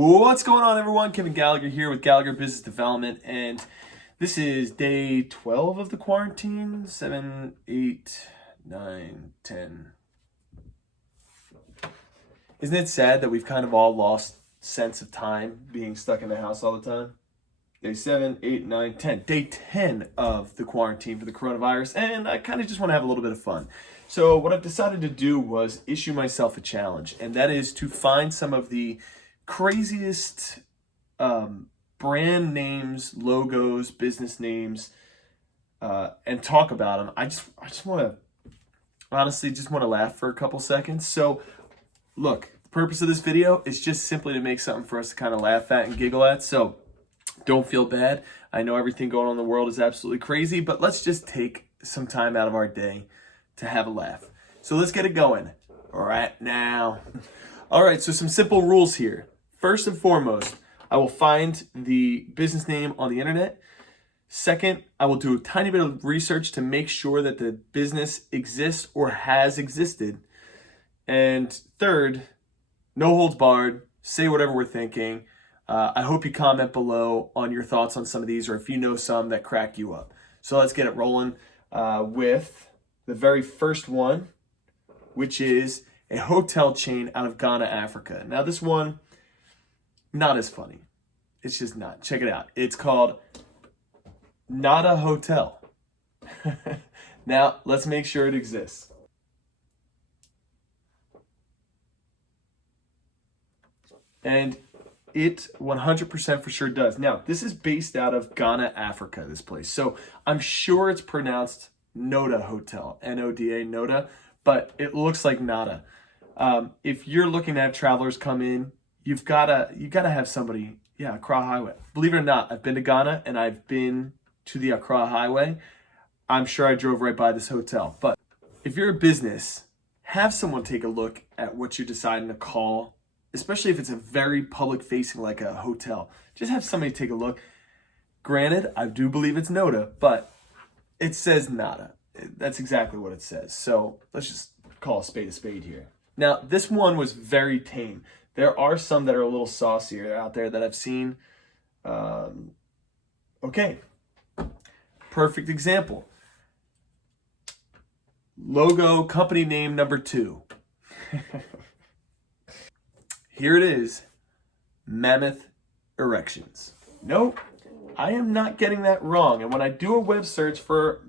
What's going on, everyone? Kevin Gallagher here with Gallagher Business Development, and this is day 12 of the quarantine. 7, 8, 9, 10. Isn't it sad that we've kind of all lost sense of time being stuck in the house all the time? Day 7, 8, 9, 10. Day 10 of the quarantine for the coronavirus, and I kind of just want to have a little bit of fun. So what I've decided to do was issue myself a challenge, and that is to find some of the craziest brand names, logos, business names, and talk about them. I just want to honestly just want to laugh for a couple seconds. So look, the purpose of this video is just simply to make something for us to kind of laugh at and giggle at. So don't feel bad. I know everything going on in the world is absolutely crazy, but let's just take some time out of our day to have a laugh. So let's get it going right now. All right, so some simple rules here. First and foremost, I will find the business name on the internet. Second, I will do a tiny bit of research to make sure that the business exists or has existed. And third, no holds barred, say whatever we're thinking. I hope you comment below on your thoughts on some of these, or if you know some that crack you up. So let's get it rolling with the very first one, which is a hotel chain out of Ghana, Africa. Now this one, not as funny. It's just not. Check it out. It's called Nada Hotel. Now, let's make sure it exists. And it 100% for sure does. Now, this is based out of Ghana, Africa, this place. So I'm sure it's pronounced Noda Hotel, N-O-D-A, Noda, but it looks like Nada. If you're looking to have travelers come in, you gotta have somebody. Yeah, Accra Highway. Believe it or not, I've been to Ghana and I've been to the Accra Highway. I'm sure I drove right by this hotel. But if you're a business, have someone take a look at what you're deciding to call, especially if it's a very public facing like a hotel. Just have somebody take a look. Granted, I do believe it's Noda, but it says Nada. That's exactly what it says. So let's just call a spade here. Now, this one was very tame. There are some that are a little saucier out there that I've seen. Okay, perfect example. Logo, company name number 2. Here it is, Mammoth Erections. Nope, I am not getting that wrong. And when I do a web search for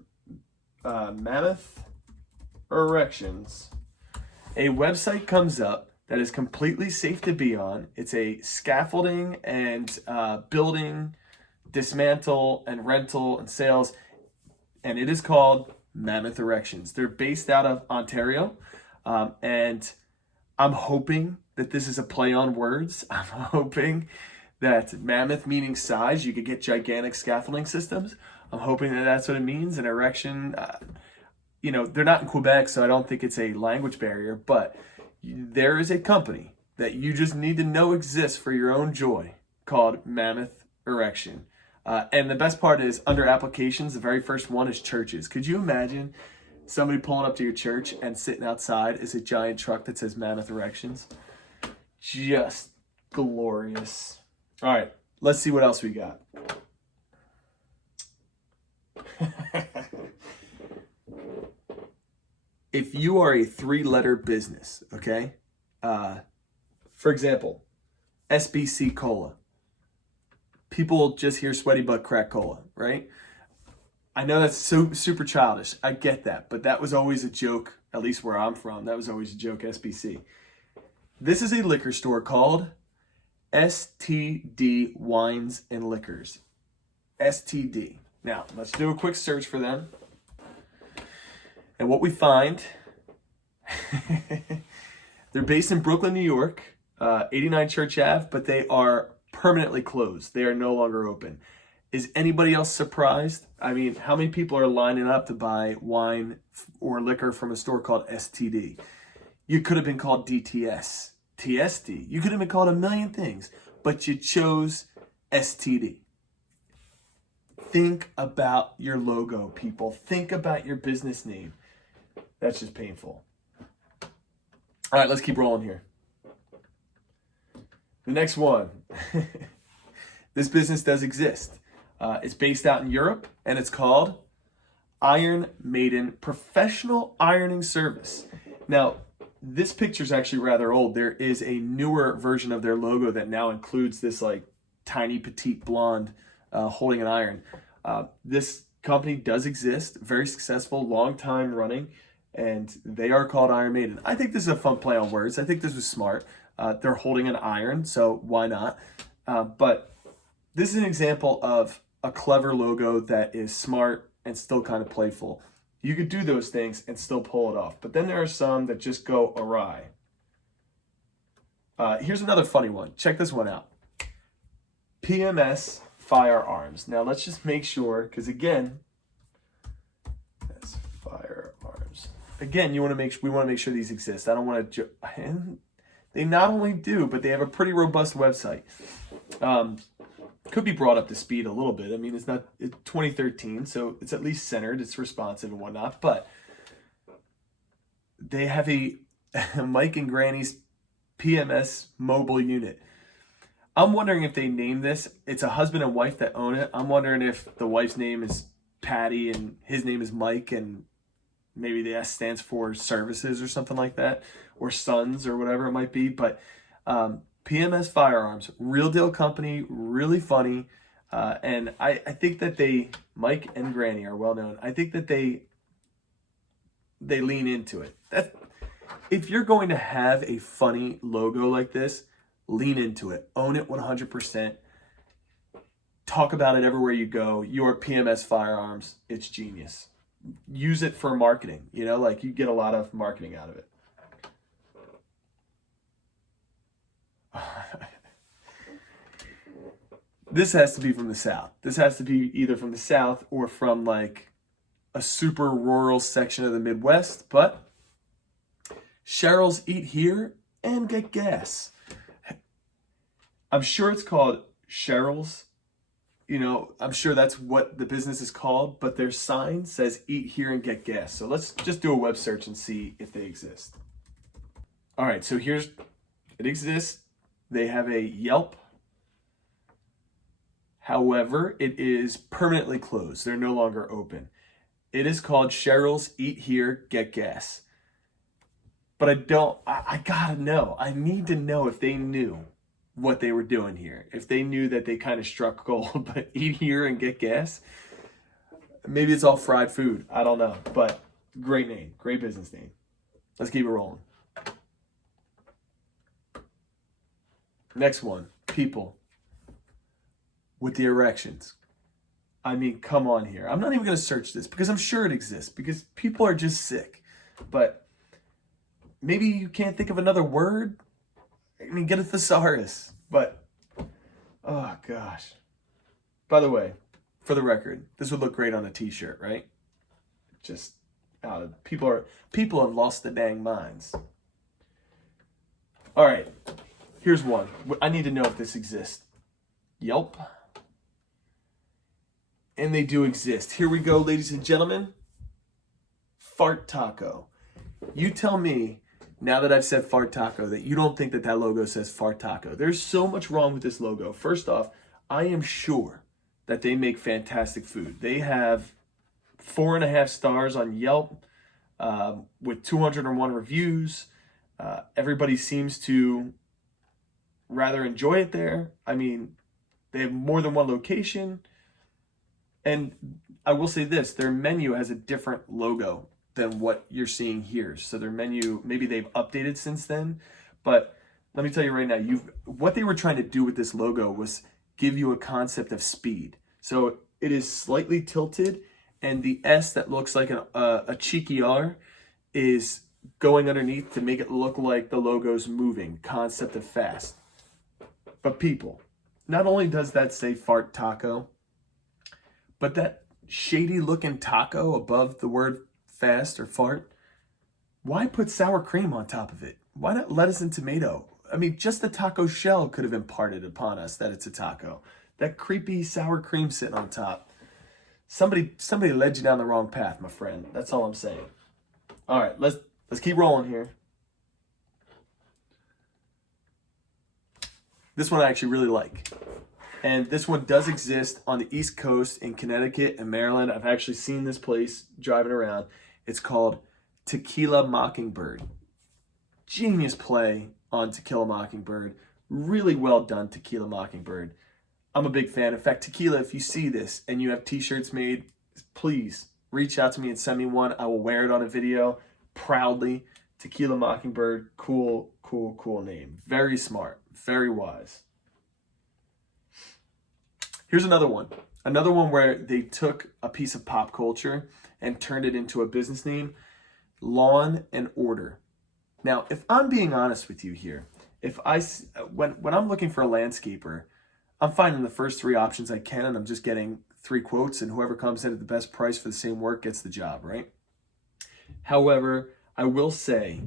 Mammoth Erections, a website comes up that is completely safe to be on. It's a scaffolding and building, dismantle and rental and sales, and it is called Mammoth Erections. They're based out of Ontario, and I'm hoping that this is a play on words. I'm hoping that mammoth meaning size, you could get gigantic scaffolding systems. I'm hoping that that's what it means, an erection. You know, they're not in Quebec, so I don't think it's a language barrier, but there is a company that you just need to know exists for your own joy called Mammoth Erection. And the best part is, under applications, the very first one is churches. Could you imagine somebody pulling up to your church and sitting outside is a giant truck that says Mammoth Erections? Just glorious. All right, let's see what else we got. If you are a 3-letter business, okay? For example, SBC Cola. People just hear sweaty butt crack cola, right? I know that's so super childish. I get that, but that was always a joke, at least where I'm from. That was always a joke, SBC. This is a liquor store called STD Wines and Liquors. STD. Now, let's do a quick search for them. And what we find, they're based in Brooklyn, New York, 89 Church Ave, but they are permanently closed. They are no longer open. Is anybody else surprised? I mean, how many people are lining up to buy wine or liquor from a store called STD? You could have been called DTS, TSD. You could have been called a million things, but you chose STD. Think about your logo, people. Think about your business name. That's just painful. All right, let's keep rolling here. The next one. This business does exist. It's based out in Europe, and it's called Iron Maiden Professional Ironing Service. Now, this picture is actually rather old. There is a newer version of their logo that now includes this like tiny petite blonde holding an iron. This company does exist, very successful, long time running, and they are called Iron Maiden. I think this is a fun play on words. I think this was smart. They're holding an iron, so why not? But this is an example of a clever logo that is smart and still kind of playful. You could do those things and still pull it off. But then there are some that just go awry. Here's another funny one. Check this one out. Pms Firearms. Now let's just make sure, because again, that's Firearms. Again, we want to make sure these exist. I don't want to. They not only do, but they have a pretty robust website. Could be brought up to speed a little bit. I mean, it's 2013, so it's at least centered, it's responsive and whatnot, but they have a Mike and Granny's PMS mobile unit. I'm wondering if they named this. It's a husband and wife that own it. I'm wondering if the wife's name is Patty and his name is Mike, and maybe the S stands for services or something like that, or sons or whatever it might be. But PMS Firearms, real deal company, really funny. And I think that Mike and Granny are well known. I think that they lean into it. If you're going to have a funny logo like this, lean into it. Own it 100%. Talk about it everywhere you go. Your PMS Firearms, it's genius. Use it for marketing. You know, like you get a lot of marketing out of it. This has to be from the South. This has to be either from the South or from like a super rural section of the Midwest. But Cheryl's Eat Here and Get Gas. I'm sure it's called Cheryl's. You know, I'm sure that's what the business is called, but their sign says Eat Here and Get Gas. So let's just do a web search and see if they exist. All right, so it exists. They have a Yelp. However, it is permanently closed. They're no longer open. It is called Cheryl's Eat Here, Get Gas. But I gotta know. I need to know if they knew what they were doing here. If they knew that they kind of struck gold, but eat here and get gas. Maybe it's all fried food. I don't know. But great name. Great business name. Let's keep it rolling. Next one. People with the erections. I mean, come on here. I'm not even going to search this because I'm sure it exists because people are just sick. But maybe you can't think of another word. I mean, get a thesaurus. But, oh gosh. By the way, for the record, this would look great on a t-shirt, right? Just out of people have lost their dang minds. All right, here's one. I need to know if this exists. Yelp. And they do exist. Here we go, ladies and gentlemen. Fart Taco. You tell me, now that I've said Fart Taco, that you don't think that that logo says Fart Taco. There's so much wrong with this logo. First off, I am sure that they make fantastic food. They have 4.5 stars on Yelp with 201 reviews. Everybody seems to rather enjoy it there. I mean, they have more than one location. And I will say this, their menu has a different logo than what you're seeing here. So their menu, maybe they've updated since then. But let me tell you right now, what they were trying to do with this logo was give you a concept of speed. So it is slightly tilted, and the S that looks like a cheeky R is going underneath to make it look like the logo's moving, concept of fast. But people, not only does that say Fart Taco, but that shady looking taco above the word fast or fart, why put sour cream on top of it? Why not lettuce and tomato? I mean, just the taco shell could have imparted upon us that it's a taco. That creepy sour cream sitting on top. Somebody led you down the wrong path, my friend. That's all I'm saying. All right, let's keep rolling here. This one I actually really like. And this one does exist on the East Coast in Connecticut and Maryland. I've actually seen this place driving around. It's called Tequila Mockingbird. Genius play on Tequila Mockingbird. Really well done, Tequila Mockingbird. I'm a big fan. In fact, Tequila, if you see this and you have t-shirts made, please reach out to me and send me one. I will wear it on a video proudly. Tequila Mockingbird, cool, cool, cool name. Very smart, very wise. Here's another one. Another one where they took a piece of pop culture and turned it into a business name. Lawn and Order. Now, if I'm being honest with you here, when I'm looking for a landscaper, I'm finding the first 3 options I can, and I'm just getting 3 quotes, and whoever comes in at the best price for the same work gets the job, right? However, I will say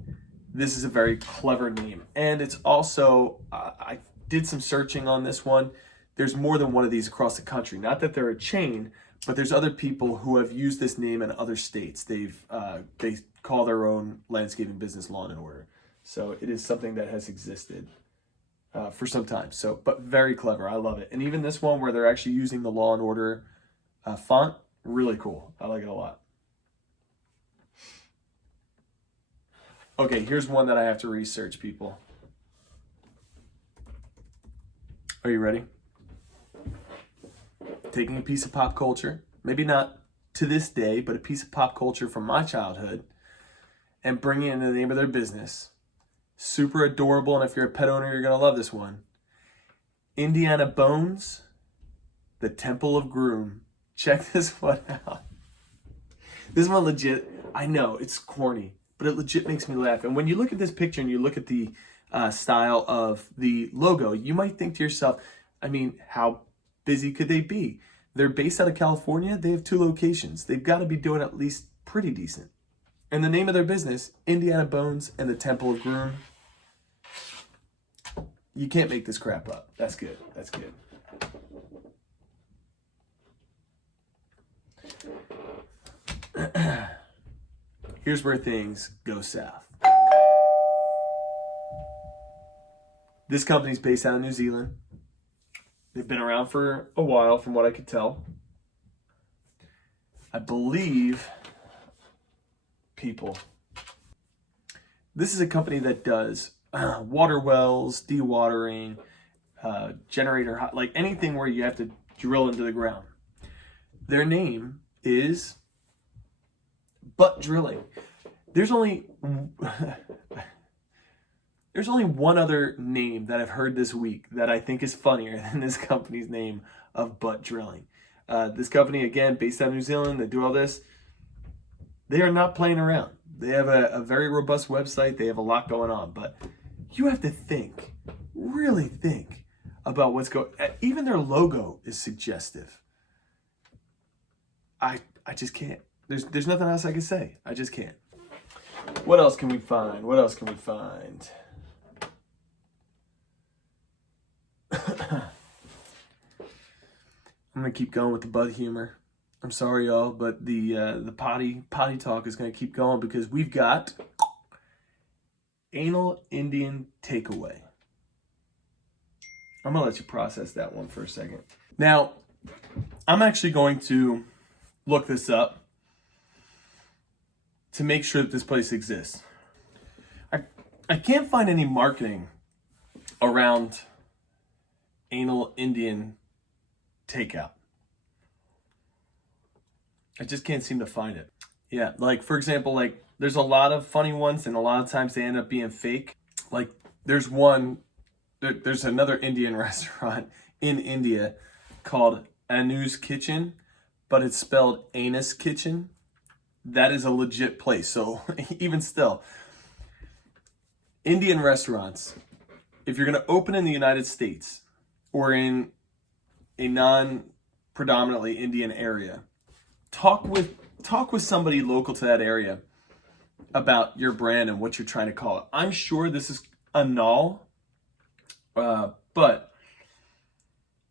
this is a very clever name, and it's also, I did some searching on this one. There's more than one of these across the country. Not that they're a chain, but there's other people who have used this name in other states. They call their own landscaping business Lawn and Order. So it is something that has existed for some time. So, but very clever. I love it. And even this one where they're actually using the Law and Order font, really cool. I like it a lot. Okay, here's one that I have to research, people. Are you ready? Taking a piece of pop culture, maybe not to this day, but a piece of pop culture from my childhood, and bringing it in the name of their business. Super adorable, and if you're a pet owner, you're going to love this one. Indiana Bones, the Temple of Groom. Check this one out. This one legit, I know, it's corny, but it legit makes me laugh. And when you look at this picture and you look at the style of the logo, you might think to yourself, I mean, how busy could they be? They're based out of California. They have 2 locations. They've got to be doing at least pretty decent. And the name of their business, Indiana Bones and the Temple of Groom. You can't make this crap up. That's good. That's good. Here's where things go south. This company's based out of New Zealand. They've been around for a while, from what I could tell. I believe, people, this is a company that does water wells, dewatering, generator, like anything where you have to drill into the ground. Their name is Butt Drilling. There's only one other name that I've heard this week that I think is funnier than this company's name of Butt Drilling. This company, again, based out of New Zealand, they do all this. They are not playing around. They have a very robust website. They have a lot going on, but you have to think, really think about what's going on. Even their logo is suggestive. I just can't. There's nothing else I can say. I just can't. What else can we find? What else can we find? I'm gonna keep going with the butt humor. I'm sorry, y'all, but the potty talk is gonna keep going because we've got Anal Indian Takeaway. I'm gonna let you process that one for a second. Now, I'm actually going to look this up to make sure that this place exists. I can't find any marketing around Anal Indian Takeout. I just can't seem to find it. Yeah, like for example, like there's a lot of funny ones and a lot of times they end up being fake. Like there's another Indian restaurant in India called Anu's Kitchen, but it's spelled Anus Kitchen. That is a legit place. So even still, Indian restaurants, if you're going to open in the United States or in a non-predominantly Indian area, talk with somebody local to that area about your brand and what you're trying to call it. I'm sure this is Anal, but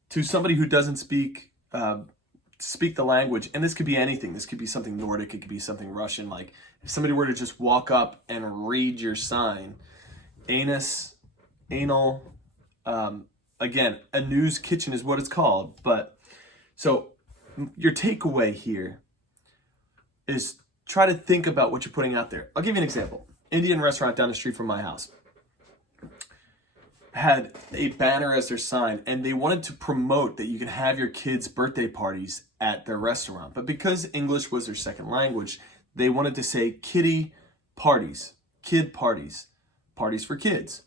to somebody who doesn't speak the language, and this could be anything. This could be something Nordic. It could be something Russian. Like if somebody were to just walk up and read your sign, anal, Again, a news kitchen is what it's called. But so your takeaway here is try to think about what you're putting out there. I'll give you an example. Indian restaurant down the street from my house had a banner as their sign, and they wanted to promote that you can have your kids' birthday parties at their restaurant. But because English was their second language, they wanted to say kiddie parties, kid parties, parties for kids.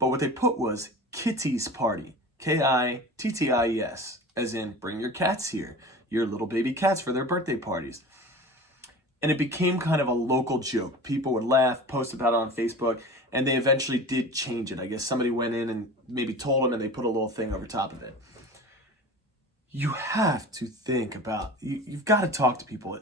But what they put was kitties party, Kitties, as in bring your cats here, your little baby cats for their birthday parties. And it became kind of a local joke. People would laugh, post about it on Facebook, and they eventually did change it. I guess somebody went in and maybe told them, and they put a little thing over top of it. You have to think about, you've got to talk to people.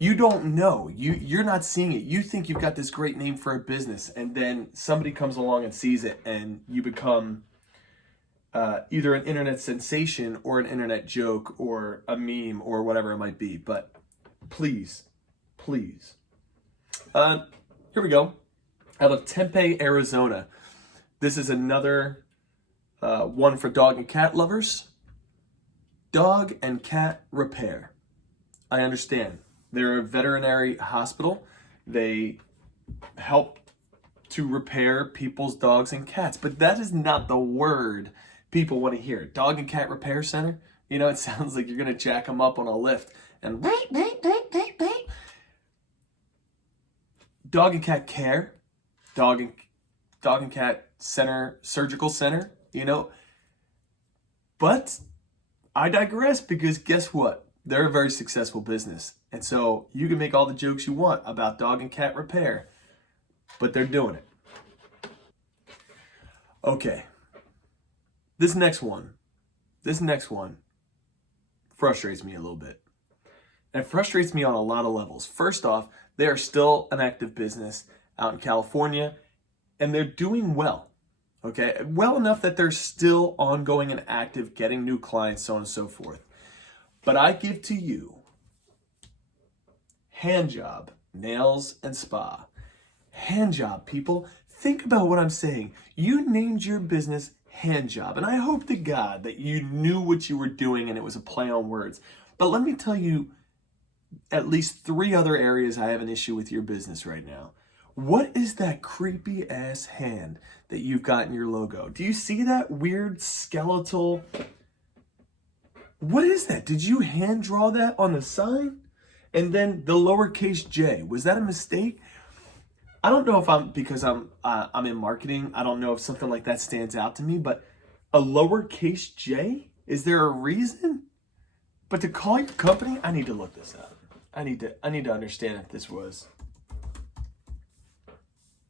You don't know. You're not seeing it. You think you've got this great name for a business, and then somebody comes along and sees it, and you become either an internet sensation or an internet joke or a meme or whatever it might be. But please. Here we go. Out of Tempe, Arizona. This is another one for dog and cat lovers. Dog and cat repair. I understand. They're a veterinary hospital. They help to repair people's dogs and cats. But that is not the word people want to hear. Dog and cat repair center. You know, it sounds like you're going to jack them up on a lift. And dog and cat care. Dog and cat center, surgical center, you know. But I digress, because guess what? They're a very successful business. And so you can make all the jokes you want about dog and cat repair, but they're doing it. Okay. This next one frustrates me a little bit. And it frustrates me on a lot of levels. First off, they are still an active business out in California, and they're doing well. Okay, well enough that they're still ongoing and active, getting new clients, so on and so forth. But I give to you Handjob Nails and Spa. Handjob, people, think about what I'm saying. You named your business Handjob, and I hope to God that you knew what you were doing and it was a play on words. But let me tell you at least 3 other areas I have an issue with your business right now. What is that creepy ass hand that you've got in your logo? Do you see that weird skeletal? What is that? Did you hand draw that on the sign? And then the lowercase j, was that a mistake? I don't know if because I'm in marketing, I don't know if something like that stands out to me, but a lowercase j? Is there a reason? But to call your company, I need to look this up. I need to understand if this was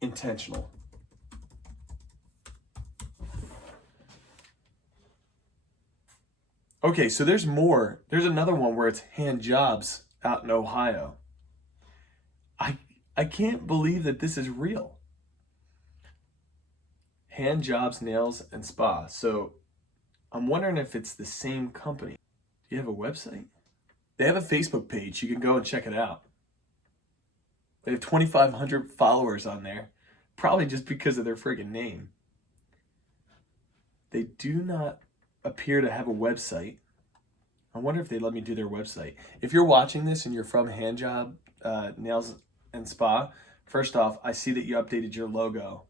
intentional. Okay, so there's more. There's another one where it's Handjobs out in Ohio. I can't believe that this is real. Handjobs Nails and Spa. So I'm wondering if it's the same company. Do you have a website? They have a Facebook page. You can go and check it out. They have 2,500 followers on there, probably just because of their friggin' name. They do not appear to have a website. I wonder if they let me do their website. If you're watching this and you're from Handjob Nails and Spa, first off, I see that you updated your logo.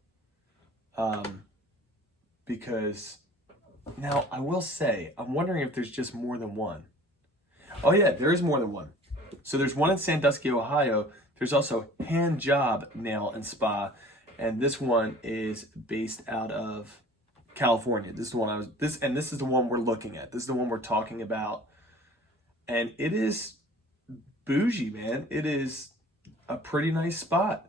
Because now I will say, I'm wondering if there's just more than one. Oh yeah, there is more than one. So there's one in Sandusky, Ohio. There's also Handjob Nail and Spa, and this one is based out of California. This is the one this is the one we're looking at. This is the one we're talking about. And it is bougie, man. It is a pretty nice spot.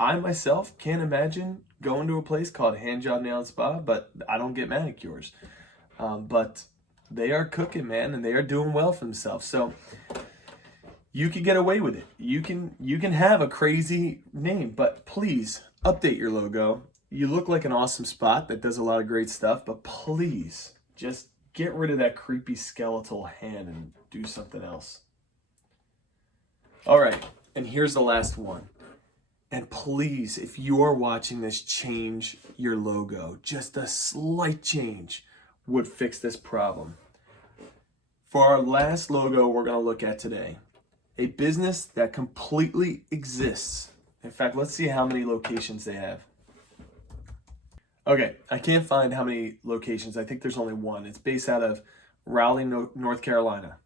I myself can't imagine going to a place called Handjob Nail and Spa, but I don't get manicures. But they are cooking, man, and they are doing well for themselves. So you can get away with it. You can have a crazy name, but please update your logo. You look like an awesome spot that does a lot of great stuff, but please just get rid of that creepy skeletal hand and do something else. All right, and here's the last one. And please, if you are watching this, change your logo. Just a slight change would fix this problem. For our last logo we're going to look at today, a business that completely exists. In fact, let's see how many locations they have. Okay, I can't find how many locations. I think there's only one. It's based out of Raleigh, North Carolina.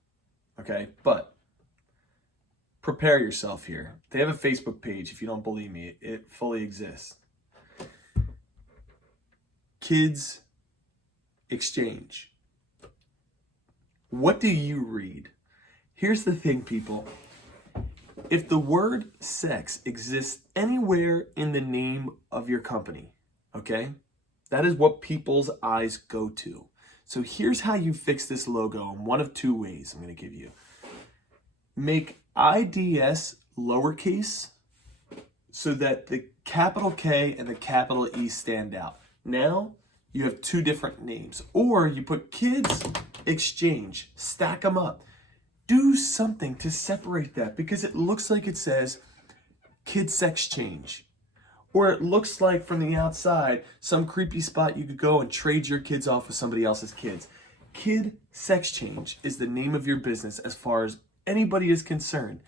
Okay, but prepare yourself here. They have a Facebook page. If you don't believe me, it fully exists. Kids Exchange. What do you read? Here's the thing, people. If the word sex exists anywhere in the name of your company, okay, that is what people's eyes go to. So here's how you fix this logo in one of two ways I'm going to give you. Make IDS lowercase so that the capital K and the capital E stand out. Now you have two different names. Or you put Kids Exchange, stack them up. Do something to separate that because it looks like it says Kids Sex Change. Or it looks like from the outside, some creepy spot you could go and trade your kids off with somebody else's kids. Kid Sex Change is the name of your business as far as anybody is concerned.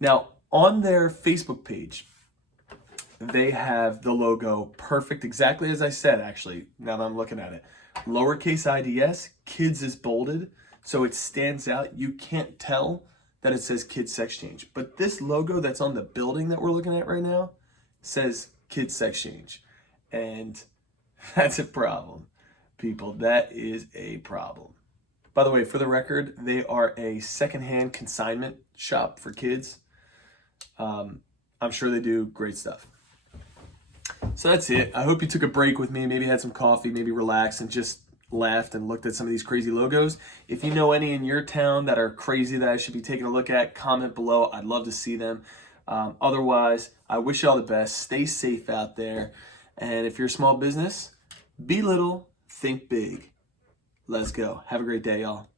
Now, on their Facebook page, they have the logo perfect, exactly as I said, actually, now that I'm looking at it. Lowercase IDS, kids is bolded, so it stands out. You can't tell that it says Kids Sex Change. But this logo that's on the building that we're looking at right now says Kids Sex Change. And that's a problem, people. That is a problem. By the way, for the record, they are a secondhand consignment shop for kids. I'm sure they do great stuff. So that's it. I hope you took a break with me, maybe had some coffee, maybe relaxed and just laughed and looked at some of these crazy logos. If you know any in your town that are crazy that I should be taking a look at, comment below. I'd love to see them. Otherwise, I wish you all the best. Stay safe out there. And if you're a small business, be little, think big. Let's go. Have a great day, y'all.